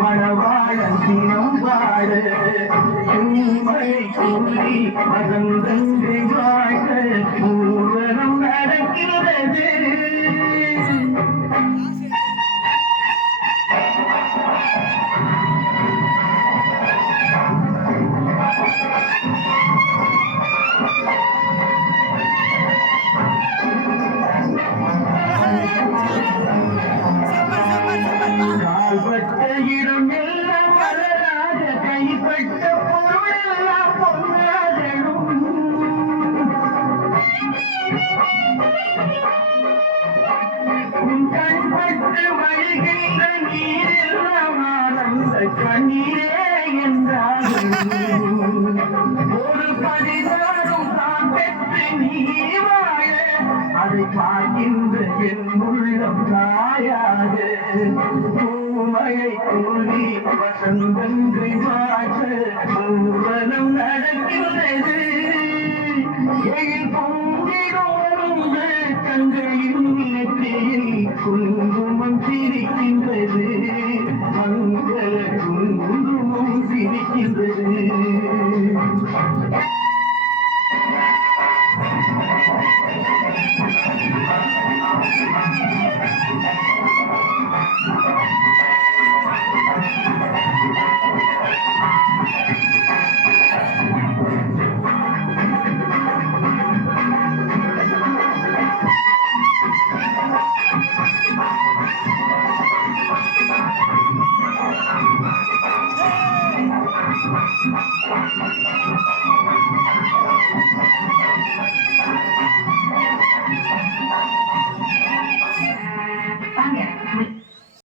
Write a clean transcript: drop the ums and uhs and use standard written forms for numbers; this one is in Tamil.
மணவாழன் தினம் வாழ மழை கூறி வசந்தங்கு வாழ ஊர்வலம் நடக்கிறது. கால்பட்ட இடம் எல்லாம் மலராக கைப்பட்ட பொருள் எல்லாம் பொன்னாகணும். கண்பட்டு வழிகின்ற நீரெல்லாம் ஆனந்த கண்ணீரே என்றாலும் ஒரு பதினாறும் தான் பெற்று நீ வாழ அதை பார்க்கின்ற என் உள்ளம் தாயாக மழை கூறி வசந்தங்கை வாழ ஊர்வலம் நடக்கின்றது. எழில் பொங்கிடும் தங்கையின் நெற்றியில் குங்குமம் சிரிக்கின்றது. மங்கள குங்குமம் சிரிக்கின்றது.